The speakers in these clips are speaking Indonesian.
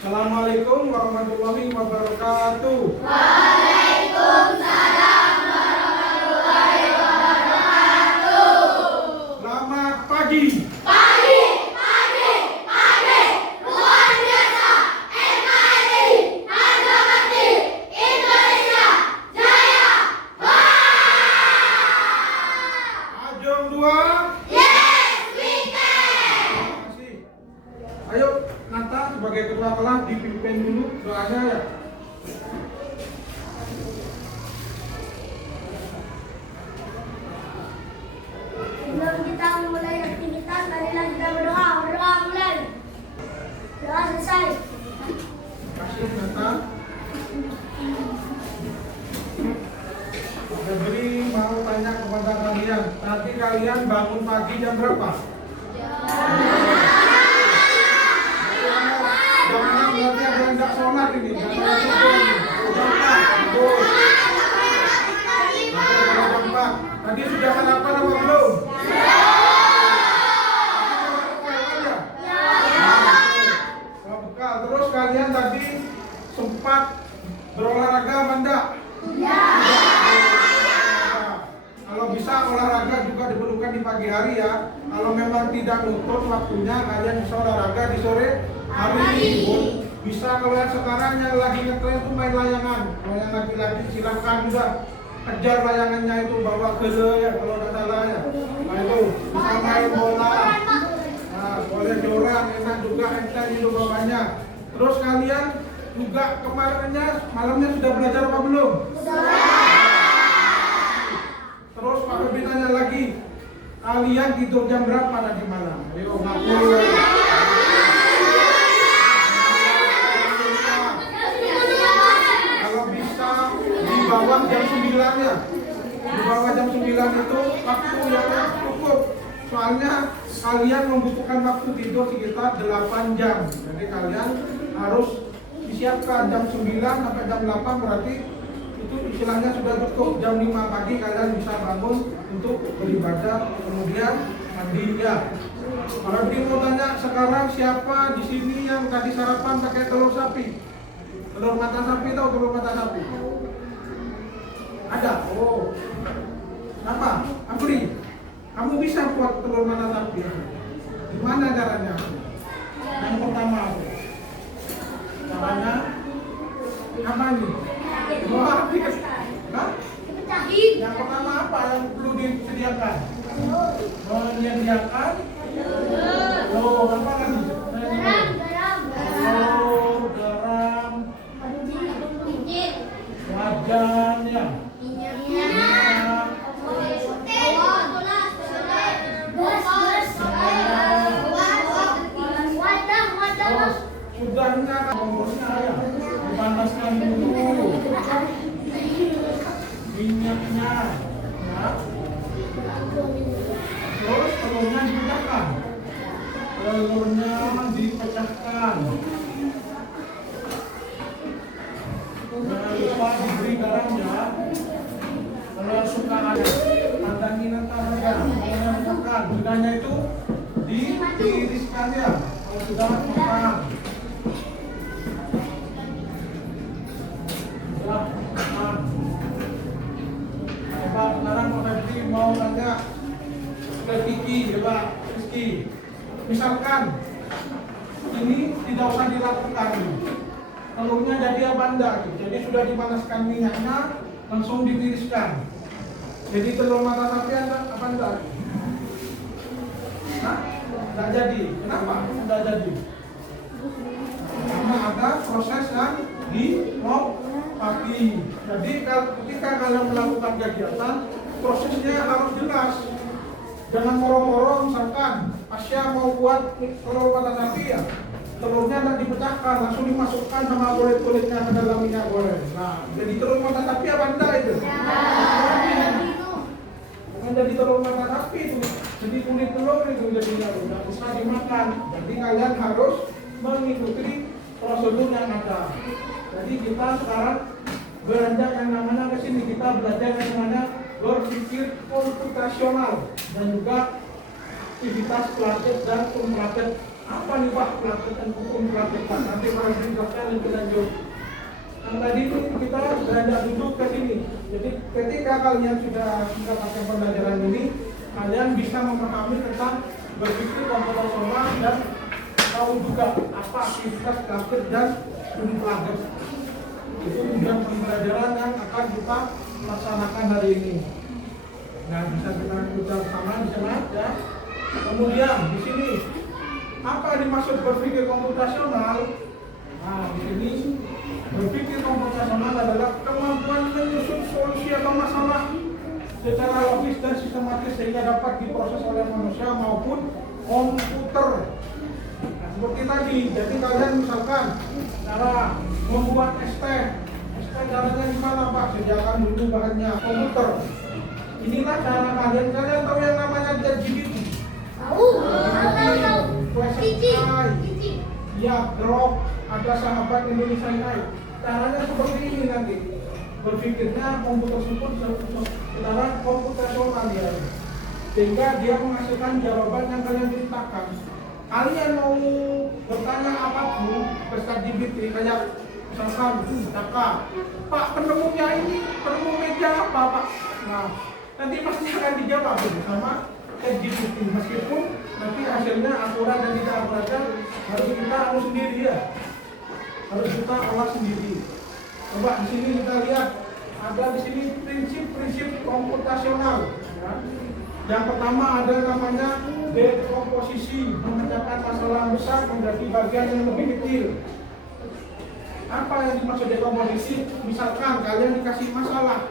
Assalamualaikum warahmatullahi wabarakatuh. Waalaikumsalam warahmatullahi wabarakatuh. Selamat pagi. Pagi, pagi, pagi. Luar biasa. NKRI, harga mati. Indonesia Jaya. Ajong 2. Yes, we can. Terima kasih. Ayo, Nata sebagai ketua kelas dipimpin dulu doanya ya. Sebelum kita memulai aktivitas, marilah kita berdoa. Berdoa mulai. Doa selesai. Terima kasih Nata. Jadi mau tanya kepada kalian, tadi kalian bangun pagi jam berapa? Jam 6 berarti ada yang tidak sholat ini. Jam 4. Tadi sudah sarapan apa belum? Kalau bekal. Terus kalian tadi sempat berolahraga apa enggak? Kalau bisa olahraga juga diperlukan di pagi hari ya. Kalau memang tidak nuntut waktunya, kalian bisa olahraga di sore hari. Bisa kalau yang sekarang yang lagi ngetren itu main layangan. Kalau yang laki-laki silahkan juga kejar layangannya itu, bawa ke ya kalau nggak salah ya. Nah itu bisa main bola. Nah boleh joran, enak juga enteng itu bawahnya. Terus kalian juga kemarinnya malamnya sudah belajar apa belum? Terus Pak Febi tanya lagi, kalian tidur jam berapa tadi malam? Ayo ngaku. Kalau bisa di bawah jam 9 ya. Di bawah jam 9 itu waktu yang cukup. Soalnya kalian membutuhkan waktu tidur sekitar 8 jam. Jadi kalian harus disiapkan jam 9 sampai jam 8 berarti itu istilahnya sudah cukup. Jam 5 pagi kalian bisa bangun untuk beribadah, kemudian mandi ya. Kalau begini mau tanya sekarang siapa di sini yang tadi sarapan pakai telur sapi? Telur mata sapi, tahu telur mata sapi? Ada? Oh. Kenapa? Amri, kamu bisa buat telur mata sapi? Gimana caranya? Yang pertama caranya apa ini? Wah, nah, yang pertama apa yang perlu disediakan? Menyediakan apa lagi? Telur, garam, wajan ya. Sudahnya kompornya ya, dipanaskan dulu minyaknya ya. Terus telurnya dipecahkan, jangan lupa diberi garam ya. Kalau suka ada pantangin antara makan, sudahnya itu ditiriskan ya. Kalau sudah makan Coba sekarang Pak Febri mau tanya ke Kiki, coba Kiki. Misalkan ini tidak usah dilakukan, telurnya jadi apa enggak? Jadi sudah dipanaskan minyaknya, langsung ditiriskan. Jadi telur mata sapi apa enggak? Hah? Enggak jadi. Kenapa? Enggak jadi. Karena ada proses yang dilopati. Jadi ketika kalian melakukan kegiatan, prosesnya harus jelas. Jangan moro-moro, misalkan Asya mau buat telur mata sapi ya, telurnya tidak dipecahkan, langsung dimasukkan sama kulit-kulitnya ke dalam minyak goreng. Nah, jadi telur mata sapi apa enggak itu? Bukan jadi telur mata sapi itu, jadi kulit telur itu jadinya tidak bisa dimakan. Jadi kalian harus mengikuti prosedur yang ada. Jadi kita sekarang beranjak yang namanya ke sini, kita belajar yang namanya berpikir komputasional dan juga aktivitas praktek dan pempraktek Apa nih Pak pelatihan hukum pelatihan? Nanti para jelaskan lebih lanjut. Yang tadi ini kita beranjak duduk ke sini. Jadi ketika kalian sudah mendapatkan pembelajaran ini, kalian bisa memahami tentang berpikir komputasional dan tahu juga apa aktivitas target dan studi target. Itu tujuan pembelajaran yang akan kita laksanakan hari ini. Nah, bisa kita bersama di sana ya. Kemudian di sini apa dimaksud berpikir komputasional? Nah, di sini berpikir komputasional adalah kemampuan menyusun solusi atau masalah secara logis dan sistematis sehingga dapat diproses oleh manusia maupun komputer. Nah, seperti tadi, jadi kalian misalkan cara membuat es teh caranya gimana Pak? Sediakan dulu bahannya, komputer. Inilah cara kalian tahu yang namanya ChatGPT. Tahu. Cici. Ya, Grok, ada sahabat Indonesia AI. Caranya seperti ini nanti. Berpikirnya komputer secara komputasional ya. Sehingga dia menghasilkan jawaban yang kalian ceritakan. Kalian mau bertanya apapun ke ChatGPT kayak misalkan kakak, Pak penemunya ini penemu meja apa Pak? Nah, nanti pasti akan dijawab sama ChatGPT meskipun nanti hasilnya akurat dan tidak akuratnya harus kita harus sendiri ya, harus kita olah sendiri. Coba di sini kita lihat ada di sini prinsip-prinsip komputasional. Ya. Yang pertama ada namanya dekomposisi, memecahkan masalah besar menjadi bagian yang lebih kecil. Apa yang dimaksud dekomposisi? Misalkan kalian dikasih masalah,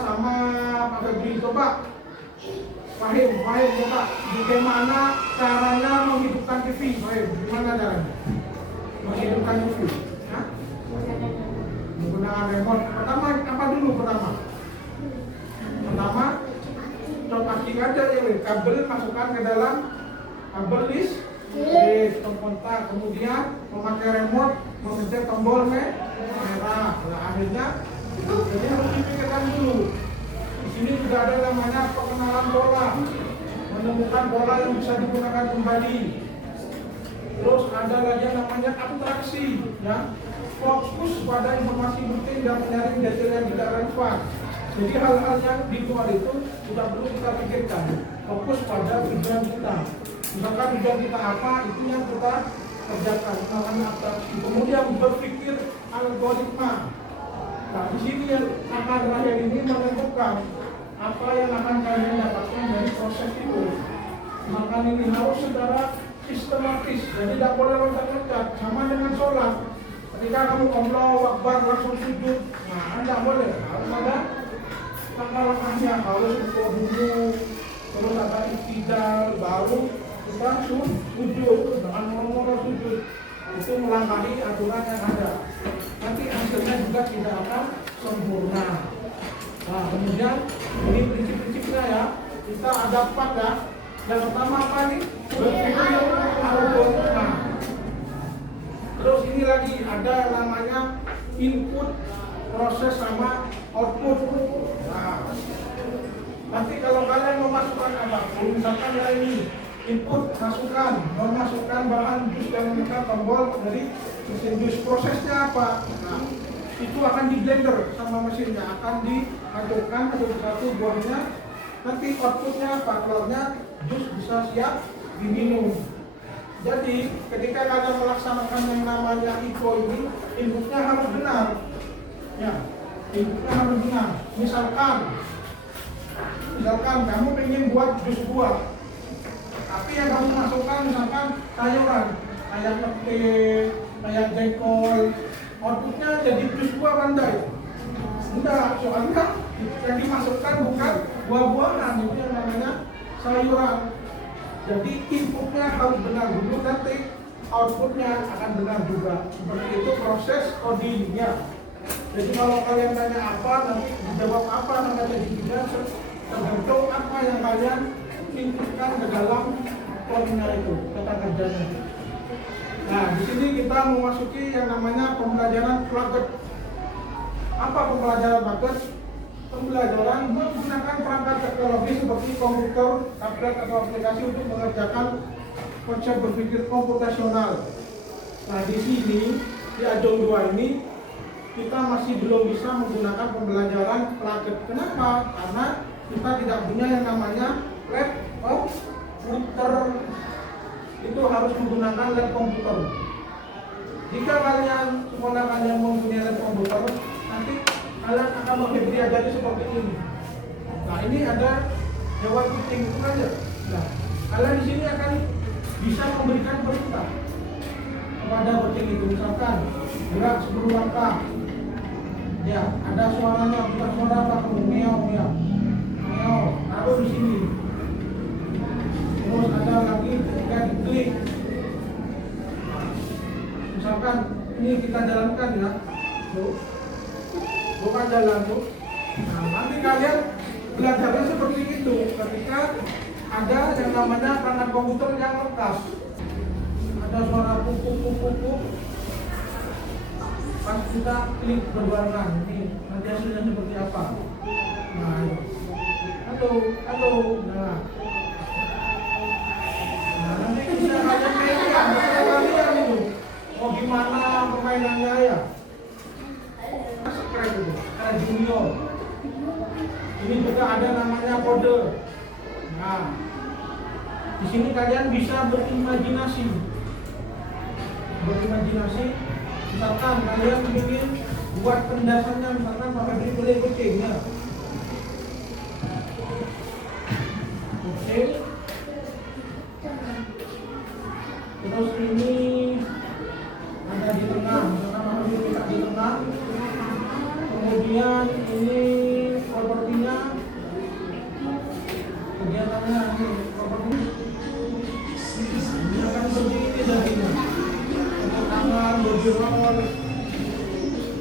sama Pak Febri, coba Fahim coba bagaimana caranya menghidupkan TV? Fahim, gimana caranya menghidupkan TV? Hah? Menggunakan remote. Pertama, copakin aja ya, kabel masukkan ke dalam kabel list, kontak, kemudian memakai remote, memencet tombol merah. Nah, akhirnya jadi harus dipikirkan dulu. Di sini juga ada namanya pengenalan bola, menemukan bola yang bisa digunakan kembali. Terus ada lagi yang namanya abstraksi, ya, fokus pada informasi penting dan menyaring detail yang tidak relevan. Jadi hal-hal yang di luar itu tidak perlu kita pikirkan. Fokus pada tujuan kita. Misalkan tujuan kita apa, itu yang kita kerjakan. Namanya abstraksi. Kemudian berpikir algoritma. Nah, di sini yang akan terakhir ini menentukan apa yang akan kalian dapatkan dari proses itu. Maka ini harus secara sistematis. Jadi tidak boleh loncat-loncat. Sama dengan sholat. Ketika kamu Allahu Akbar langsung sujud, nah tidak boleh. Harus ada langkah-langkahnya, harus dulu, terus ada iktidal, baru kita sujud dengan nomor sujud. Itu melangkahi aturan yang ada. Nanti hasilnya juga tidak akan sempurna. Nah, kemudian ini prinsip-prinsipnya ya. Kita ada 4 ya. Yang pertama apa nih? Berpikir algoritma. Terus ini lagi ada namanya input, proses sama output. Nah, nanti kalau kalian memasukkan apapun, misalkan ya ini input memasukkan bahan jus dan menekan tombol dari mesin jus, prosesnya apa? Nah, itu akan di blender sama mesinnya, akan dihancurkan satu buahnya. Nanti outputnya apa? Keluarnya jus bisa siap diminum. Jadi ketika kalian melaksanakan yang namanya IPO ini, inputnya harus benar. Ya, inputnya harus benar. Misalkan kamu ingin buat jus buah, tapi yang kamu masukkan misalkan sayuran, kayak petai, kayak jengkol, outputnya jadi jus buah pandai. Enggak, soalnya yang dimasukkan bukan buah-buahan, itu yang namanya sayuran. Jadi inputnya harus benar dulu, nanti outputnya akan benar juga. Seperti itu proses codingnya. Jadi kalau kalian tanya apa, nanti dijawab apa namanya juga tergantung apa yang kalian inputkan ke dalam codingnya itu, kata kerjanya. Nah, di sini kita memasuki yang namanya pembelajaran plugin. Apa pembelajaran plugin? Pembelajaran menggunakan perangkat teknologi seperti komputer, tablet atau aplikasi untuk mengerjakan konsep berpikir komputasional. Nah di sini di Ajong 2 ini kita masih belum bisa menggunakan pembelajaran plaget. Kenapa? Karena kita tidak punya yang namanya lab komputer. Itu harus menggunakan lab komputer. Jika kalian sekolah kalian mempunyai lab komputer, nanti kalian akan mempelajari seperti ini. Nah ini ada jawab kucing itu aja. Nah kalian di sini akan bisa memberikan perintah kepada kucing itu, misalkan gerak 10 langkah. Ya, ada suaranya, bukan suara apa, meow, meow, meow, taruh di sini. Terus ada lagi ketika diklik. Misalkan ini kita jalankan ya, tuh, bukan jalan tuh. Nah, nanti kalian belajarnya seperti itu ketika ada yang namanya perangkat komputer yang lekas. Ada suara pupuk pupuk pupuk. Pas kita klik berbarengan, ini nanti hasilnya seperti apa? Nah, halo, halo, nah nanti bisa kalian mainkan, kalian itu mau gimana permainannya ya? Subscribe itu, ada junior. Ini juga ada namanya kode. Nah, di sini kalian bisa berimajinasi. Misalkan kalian ingin buat pendasannya, misalkan pakai beli kucingnya. Kucing. Terus ini ada di tengah, misalkan pakai beli di tengah. Kemudian ini propertinya, kegiatannya ini properti. Ini akan berdiri jadinya. Tangan, baju roll.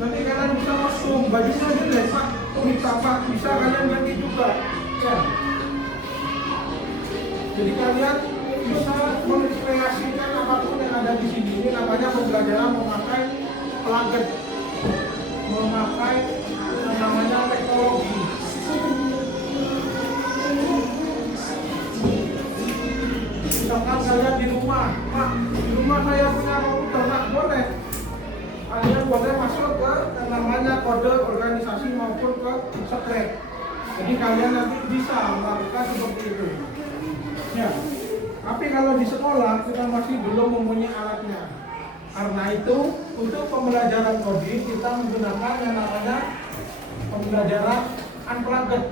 Nanti kalian bisa kostum, bajunya jelek pak, bisa pak, bisa kalian ganti juga. Ya. Jadi kalian bisa menginspirasikan apapun yang ada di sini. Ini namanya pembelajaran memakai plaget, memakai yang namanya teknologi. Misalkan kalian di rumah, mak, di rumah saya punya komputer, nak boleh. Kalian boleh masuk ke yang namanya kode organisasi maupun ke secret. Jadi kalian nanti bisa melakukan seperti itu. Ya. Tapi kalau di sekolah kita masih belum mempunyai alatnya. Karena itu untuk pembelajaran coding kita menggunakan yang namanya pembelajaran unplugged.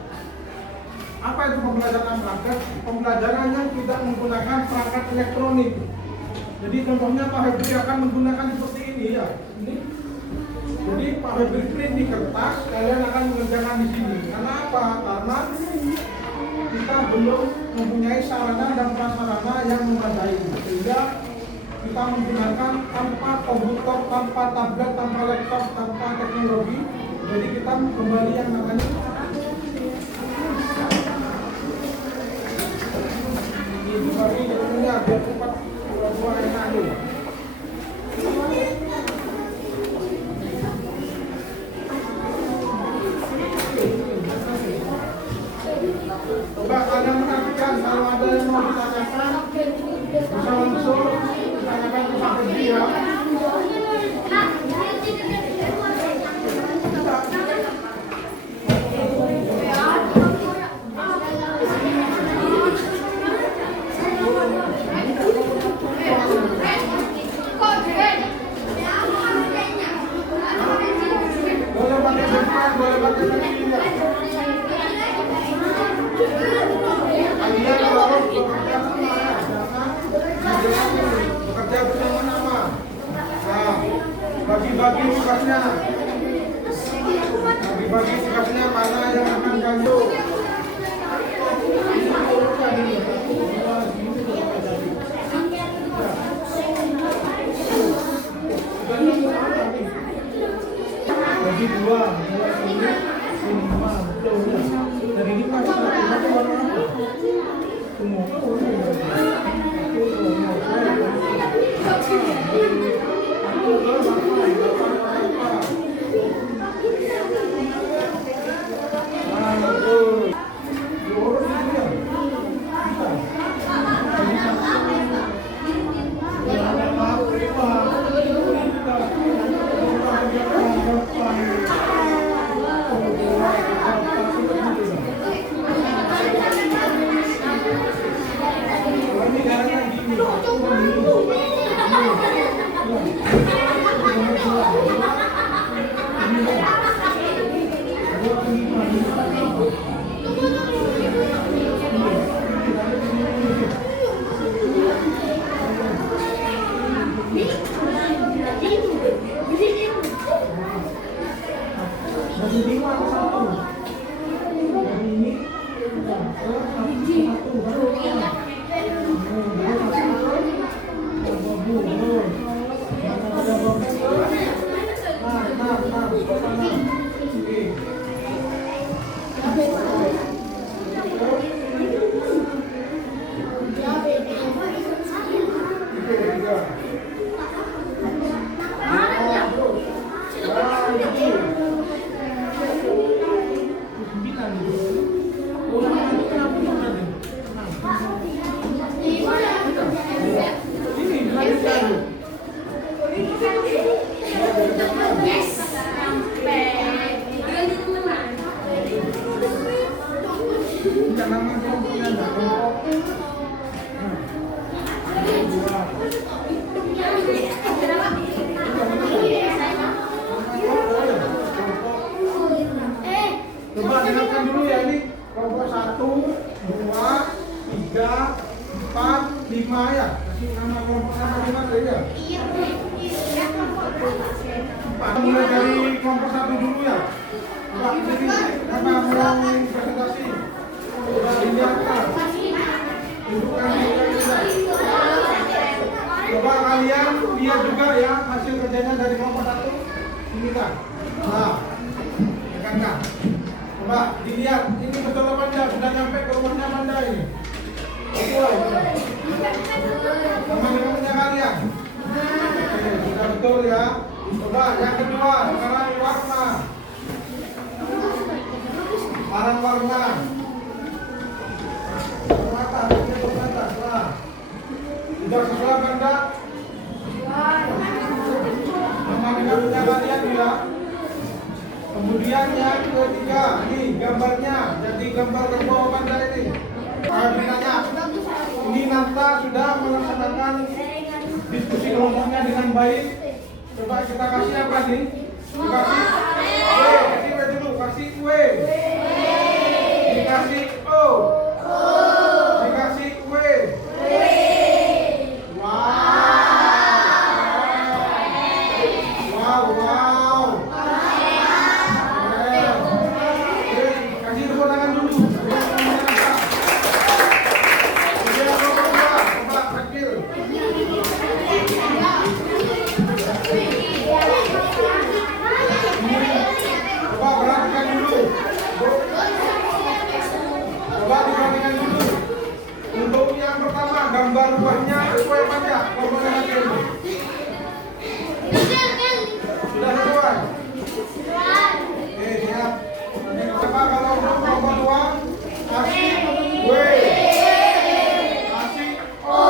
Apa itu pembelajaran unplugged? Pembelajaran yang tidak menggunakan perangkat elektronik. Jadi contohnya Pak Febri akan menggunakan seperti ini ya. Ini. Jadi Pak Febri print di kertas, kalian akan mengerjakan di sini. Karena apa? Karena kita belum mempunyai sarana dan prasarana yang memadai, sehingga kita menggunakan tanpa komputer, tanpa tablet, tanpa laptop, tanpa teknologi. Jadi kita kembali yang namanya kembali jadinya biar cepat dua enak dulu. Coba kalian perhatikan kalau ada yang mau ditanyakan bisa langsung ditanyakan ke Pak Febri ya. Coba dengarkan dulu ya, ini kelompok 1, 2, 3, 4, 5 ya. Kasih nama kelompok 5 tadi ya. Mulai dari kelompok 1 dulu ya. Coba sini karena mau presentasi. Coba dilihatkan. Tunjukkan coba kalian lihat juga ya hasil kerjanya dari kelompok 1. Ini kan. Nah, tekankan. Coba dilihat, ini betul apa enggak? Sudah nyampe ke rumahnya apa enggak ini? Betul. Teman-temannya kalian. Oke, sudah betul ya. Coba yang kedua, sekarang warna. Sekarang warna. Mata, ini mata. Nah, sudah sesuai apa enggak? Teman-temannya kalian ya. Kemudian yang ketiga, nih gambarnya, jadi gambar kerbau panda ini. Ditanya, ini Nanta sudah melaksanakan diskusi kelompoknya dengan baik. Coba kita kasih apa nih? Dikasih W, kasih W dulu, kasih W. Dikasih O. Dikasih W. Wow. Kasih tepuk tangan dulu. Coba terakhir. Coba perhatikan dulu. Untuk yang pertama, gambar buahnya sesuai panja. Kelompoknya hasil. Sudah sesuai? Oke, siap. Coba kalau untuk kelompok 2, kasih W, kasih O,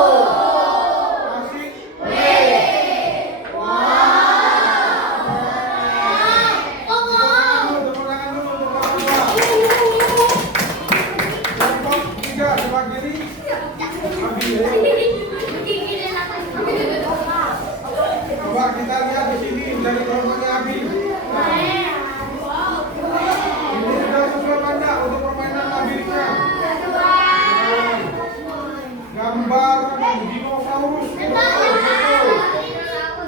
kasih W. Tepuk tangan dulu untuk kelompok 2. Kelompok 3 sebelah kiri. Coba kita lihat di sini dari kelompoknya Abi. Ini sudah sesuai panda untuk permainan labirnya. Gambar dinosaurus,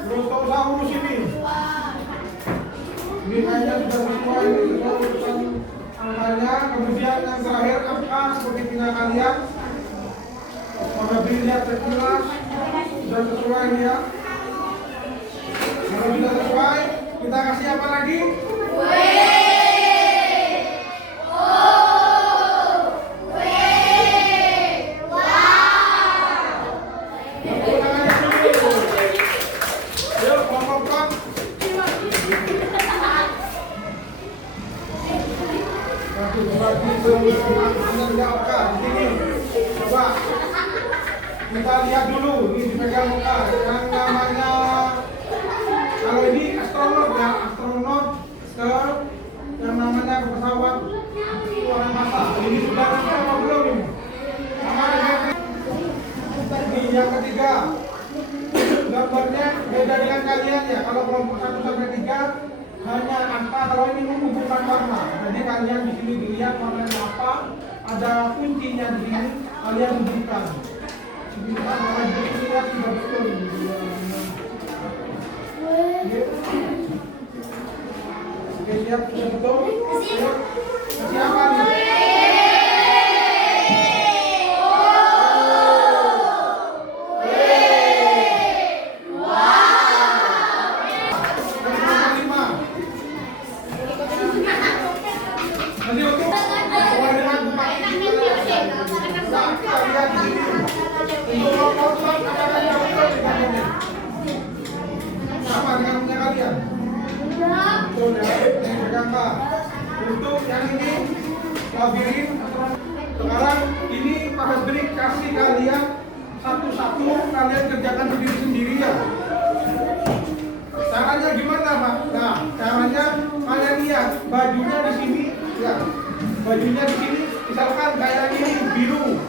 brontosaurus ini. Ini kayaknya sudah sesuai urusan angkanya. Kemudian yang terakhir angka seperti tinggal kalian. Maka dilihat sekilas sudah sesuai ya. Kalau sudah sesuai, kita kasih apa lagi? Yuk, kelompok. Coba kita lihat dulu, ini dipegang muka yang namanya, kalau ini astronot ya, astronot ke yang namanya ke pesawat luar angkasa. Ini sudah apa belum ini? Sama dengan Ini yang ketiga. Gambarnya beda dengan kalian ya. Kalau kelompok 1 sampai 3 hanya angka, kalau ini menghubungkan warna. Jadi kalian di sini dilihat warnanya apa, ada kuncinya di sini, kalian hubungkan. Hubungkan warna di sini lihat sudah betul. Oke, siap, sudah betul. Siapa nih? Nanti untuk sesuai dengan bupati kita lihat di sini. Untuk lompatan akan ada betul di bagiannya. Sama dengan punya kalian. Betul ya, berkata. Untuk yang ini labirin. Sekarang ini Pak Hendrik kasih kalian satu-satu, kalian kerjakan sendiri-sendiri ya. Caranya gimana, Pak? Nah, caranya kalian lihat bajunya di sini. Ya, bajunya di sini, misalkan kayak ini biru,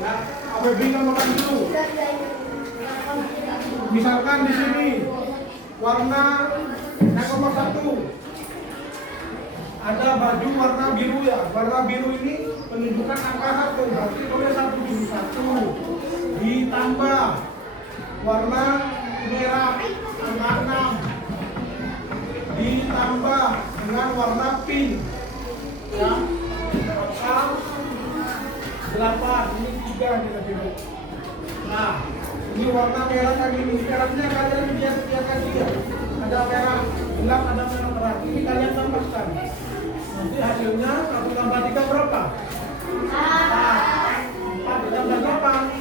ya, ABB nomor biru. Misalkan di sini warna yang nomor 1, ada baju warna biru ya. Warna biru ini menunjukkan angka 1, berarti boleh 1 di 1. Ditambah warna merah angka 6, ditambah dengan warna pink. Ya, total 8, ini 3 kira-kira. Nah, ini warna merah yang ini, merahnya kalian biarkan dia. Ada merah gelap, ada merah terang. Ini kalian tambahkan. Nanti hasilnya 1 tambah 3 berapa? 4 ditambah 8.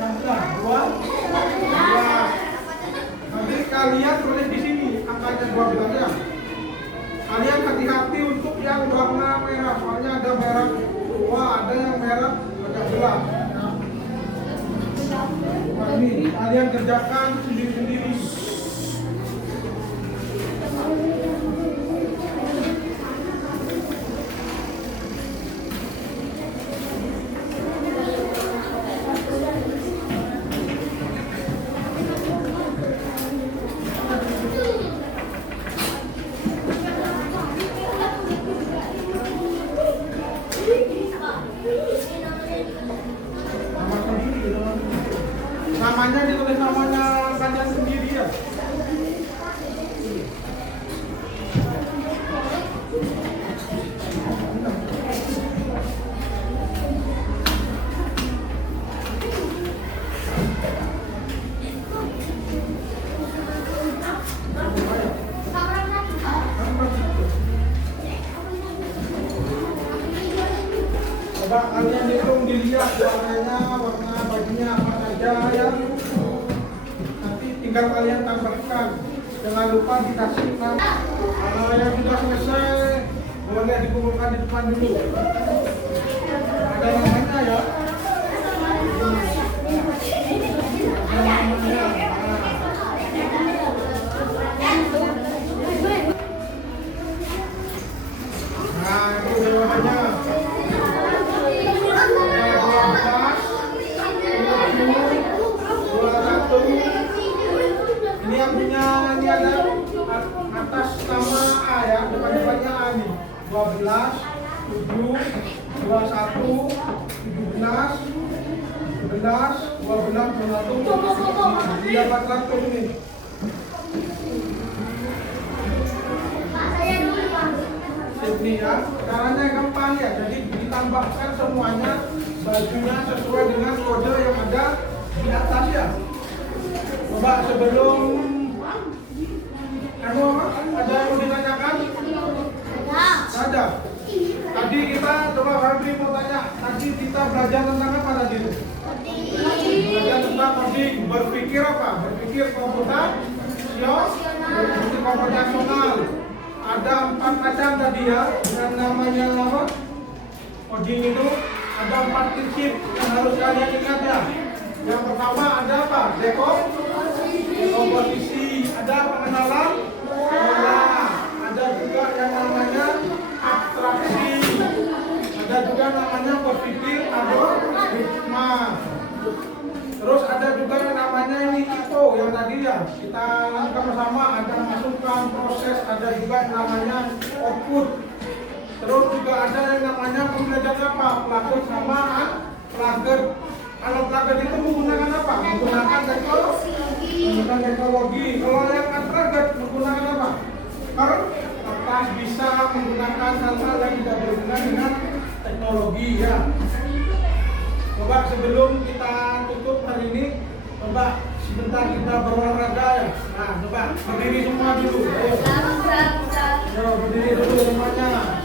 16, 12. Nanti kalian tulis di sini angkanya 12 ya. Kalian hati-hati untuk yang warna merah, soalnya ada merah tua, ada yang merah agak gelap. Ya. Nah, ini kalian kerjakan sendiri-sendiri. Namanya ditulis namanya kalian sendiri ya. Coba kalian hitung, dilihat warnanya, warna bajunya apa saja ya. Nanti tinggal kalian tambahkan. Jangan lupa dikasih nama. Kalau yang sudah selesai, boleh dikumpulkan di depan dulu. Ada namanya ya. Ada namanya. Nah, itu jawabannya. Ini yang punya, ini ada atas nama A ya, depan-depannya A nih. 12, 7, 21, 17, 11, 12, 21. Dia dapat kartu ini. Sydney ya, caranya gampang ya. Jadi ditambahkan semuanya bajunya sesuai dengan kode yang ada di atas ya. Coba sebelum ada yang mau ditanyakan? Ada. Tadi kita coba Febri mau tanya. Tadi kita belajar tentang apa tadi? Belajar tentang coding. Berpikir apa? Berpikir komputasional. Ada 4 macam tadi ya. Dengan namanya apa? Coding itu ada 4 prinsip yang harus kalian ingat ya. Yang pertama ada apa? Dekomposisi, ada pengenalan pola, ada juga yang namanya abstraksi, ada juga namanya berpikir atau ya. Kita sama-sama ada masukan, proses, ada juga yang namanya output. Terus juga ada yang namanya pembelajaran apa? Plaget sama plaget. Kalau plaget itu menggunakan apa? Menggunakan teknologi. Kalau yang plaget menggunakan apa? Kertas bisa menggunakan hal-hal yang tidak berhubungan dengan teknologi ya. Coba sebelum kita tutup hari ini, coba sebentar kita berolahraga ya. Nah, coba berdiri semua dulu. Ayo. Ayo berdiri dulu semuanya.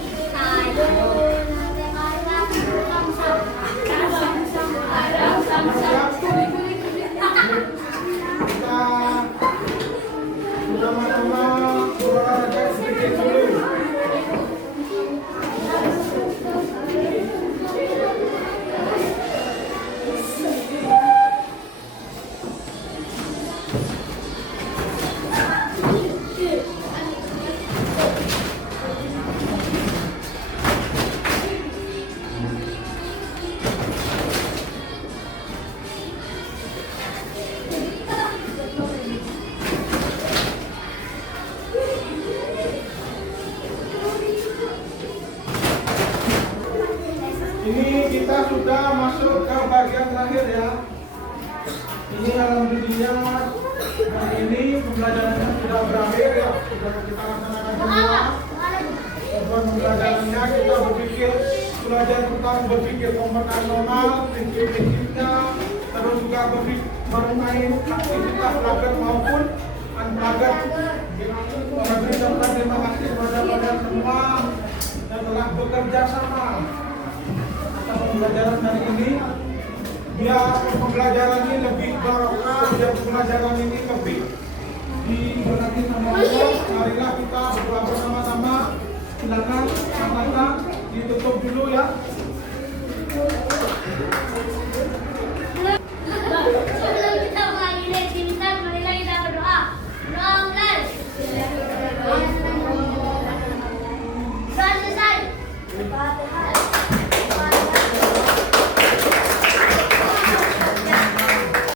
Kita sama-sama berolahraga sedikit dulu. Ini kita sudah masuk ke bagian terakhir ya. Ini alhamdulillah hari ini pembelajarannya sudah berakhir ya. Sudah kita laksanakan semua. Tujuan pembelajarannya kita belajar tentang berpikir konvensional, prinsip-prinsipnya, terus juga bermain aktivitas plaget maupun unplaget. Mengucapkan terima kasih kepada kalian semua yang telah bekerja sama. Pembelajaran hari ini biar pembelajaran ini lebih barokah, biar pembelajaran ini lebih diberkati sama Allah. Marilah kita berdoa bersama-sama. Silakan mata ditutup dulu ya.